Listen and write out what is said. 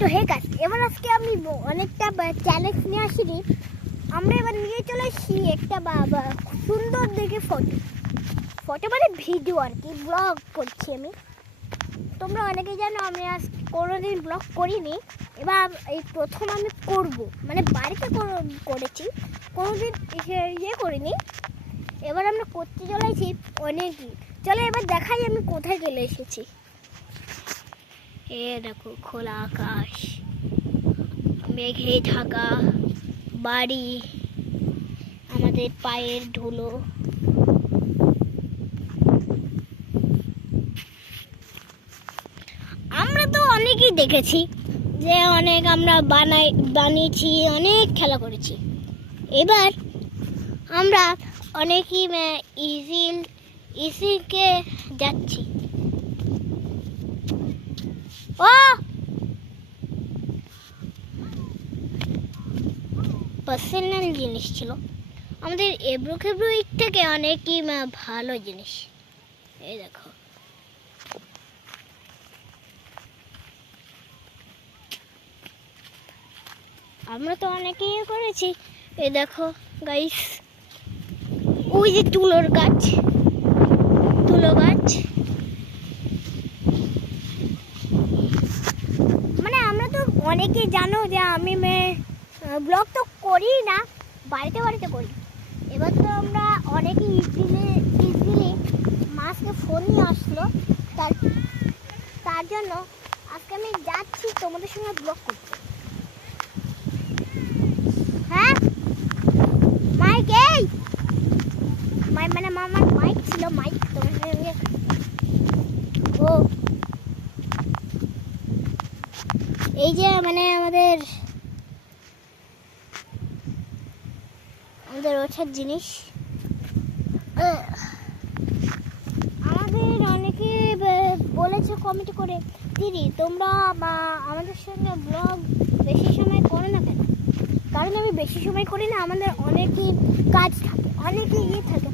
তো hey guys, এবার আজকে আমি অনেকটা চ্যালেঞ্জ নিয়ে আসিনি। আমরা এবার নিয়ে চলে এসেছি একটা সুন্দর দেখে ফটো মানে ভিডিও আর কি, ব্লগ করছি আমি। তোমরা অনেকেই জানো আমি আজ কোনোদিন ব্লগ করিনি, এবার এই প্রথম আমি করব, মানে বাড়িতে করেছি, কোনোদিন ইয়ে করিনি। এবার আমরা করতে চলেছি অনেকই। চলো এবার দেখাই আমি কোথায় চলে এসেছি। এ দেখো খোলা আকাশ, মেঘে ঢাকা বাড়ি, আমাদের পায়ের ধুলো। আমরা তো অনেকেই দেখেছি যে অনেক আমরা বানিয়েছি, অনেক খেলা করেছি। এবার আমরা অনেকই ইজিকে যাচ্ছি। ও পার্সোনাল জিনিস ছিল, আমাদের এবড়ো খেবড়ো দিক থেকে অনেকই ভালো জিনিস। এই দেখো আমরা তো অনেকেই করেছি। এই দেখো গাইস, ওই যে তুলো গাছ, মানে আমরা তো অনেকেই জানো যে আমি ব্লগ তো করি না, বাড়িতে করি। এবার তো আমরা অনেকেই ইজিলি মাছকে ফোন নিয়ে আসলো, তার জন্য আজকে আমি যাচ্ছি তোমাদের সঙ্গে ব্লগ করতে। হ্যাঁ মাইক, এই মানে মামার মাইক ছিল, মাইক তোমার সঙ্গে। ও এই যে মানে আমাদের ওঠার জিনিস। আমাদের অনেকে বলেছে কমেন্ট করে, দিদি তোমরা আমাদের সঙ্গে ব্লগ বেশি সময় করো না কেন? কারণ আমি বেশি সময় করি না, আমাদের অনেকই কাজ থাকে, অনেকই ইয়ে থাকে,